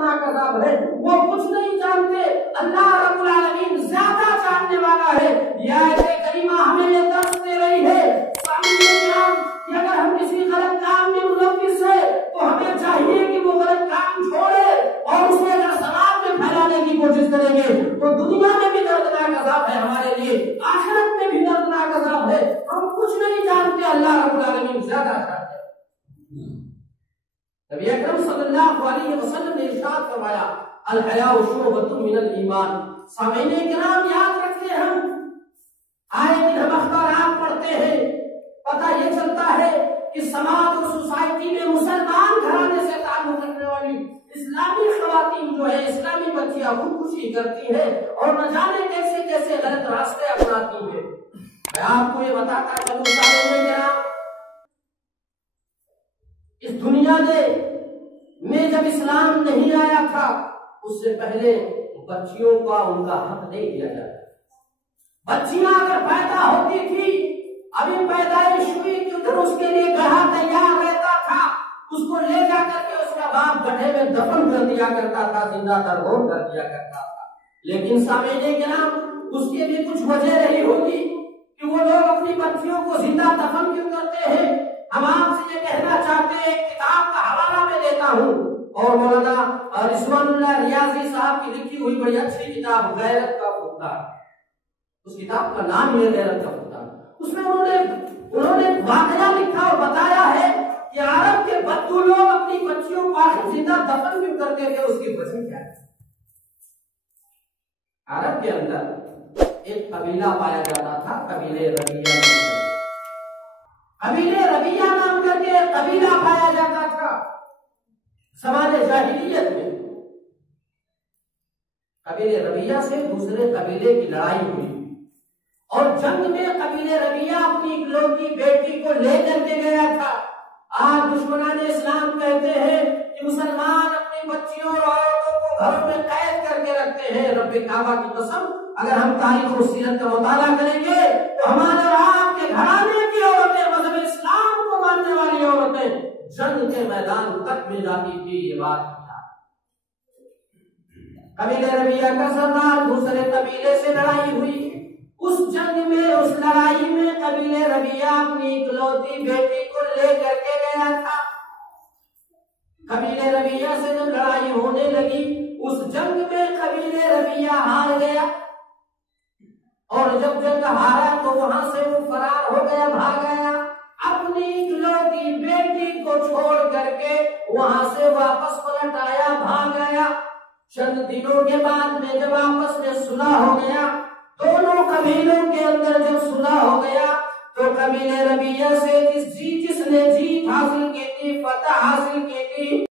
दर्दनाक अज़ाब है। वो कुछ नहीं जानते, अल्लाह रब्बुल आलमीन ज्यादा जानने वाला है। यह आयत करीमा हमें ये दर्श दे रही है कि अगर हम किसी गलत काम में मुलव्विस है तो हमें चाहिए कि वो गलत काम छोड़े, और उसे अगर समाज में फैलाने की कोशिश करेंगे तो दुनिया में भी दर्दनाक अज़ाब है हमारे लिए, आखिरत में भी दर्दनाक अज़ाब है। हम कुछ नहीं जानते, अल्लाह रब्बुल आलमीन ज्यादा जानते हैं। नबी अकरम सल्लल्लाहु अलैहि वसल्लम ने इरशाद फरमाया, अल हयाउ शुअबतुम मिनल ईमान। सामईने किराम याद रखिए, हम आए दिन हम अखबारात पढ़ते हैं, पता ये चलता है कि समाज और सोसाइटी में मुसलमान घराने से ताल्लुक रखने वाली इस्लामी खवातीन जो है, इस्लामी बच्चियां खुदकुशी करती हैं और न जाने कैसे कैसे गलत रास्ते अपनाती हैं। मैं आपको ये बताता चलूं सामईने किराम, इस दुनिया में जब इस्लाम नहीं आया था उससे पहले बच्चियों का उनका हक नहीं दिया जाता। बच्चियां अगर पैदा होती थी, अभी पैदाइश हुई कि उधर उसके लिए गधा तैयार रहता था, उसको ले जाकर के उसका बाप गड्ढे में दफन कर दिया करता था, जिंदा दरगोर कर दिया करता था। लेकिन सामईने किराम, उसके लिए कुछ वजह रही होगी कि वो लोग अपनी बच्चियों को जिंदा दफन क्यों करते हैं। हम आपसे ये कहना चाहते हैं, एक किताब का हवाला मैं देता हूँ, और मौलाना रिजवानुल्लाह रियाजी साहब की लिखी हुई बड़ी अच्छी किताब गैरत का फुकदान, उस किताब का नाम है गैरत का फुकदान। उसमें उन्होंने वाकया लिखा और बताया है कि अरब के बद्दू लोग अपनी बच्चियों को आखिर जिंदा दफन क्यों करते थे, उसकी वजह क्या है। अरब के अंदर एक कबीला पाया जाता था, कबीले रबिया। कबीले रबिया नाम करके कबीला पाया जाता था ज़माने जाहिलियत में। कबीले रबिया से दूसरे कबीले की लड़ाई हुई और जंग में कबीले रबिया अपनी इकलौती बेटी को लेकर के गया था। आज दुश्मनाने इस्लाम कहते हैं कि मुसलमान अपनी बच्चियों और औरतों को घरों में कैद करके रखते हैं। रब्बे काबा की कसम, अगर हम तारीख और सीरत का मुताला करेंगे तो हमारे और आपके घराने की औरतें, मजहब इस्लाम को मानने वाली औरतें जंग के मैदान तक में जाती थी। ये बात कबीले रबिया का सरदार दूसरे कबीले से लड़ाई हुई। उस जंग में, उस लड़ाई में कबीले रबिया अपनी इकलौती बेटी को लेकर के गया था। कबीले रबिया से जब लड़ाई होने लगी, उस जंग में कबीले रबिया हार गया, और जब जंग हारा तो वहां से वो फरार हो गया, भाग गया। अपनी इकलौती बेटी को छोड़ करके वहां से वापस पलट आया, भाग गया। चंद दिनों के बाद में जब आपस में सुलह हो गया, दोनों कबीलों के अंदर जब सुलह हो गया, तो कबीले रबिया से जिसने जीत हासिल की थी, फतह हासिल की थी,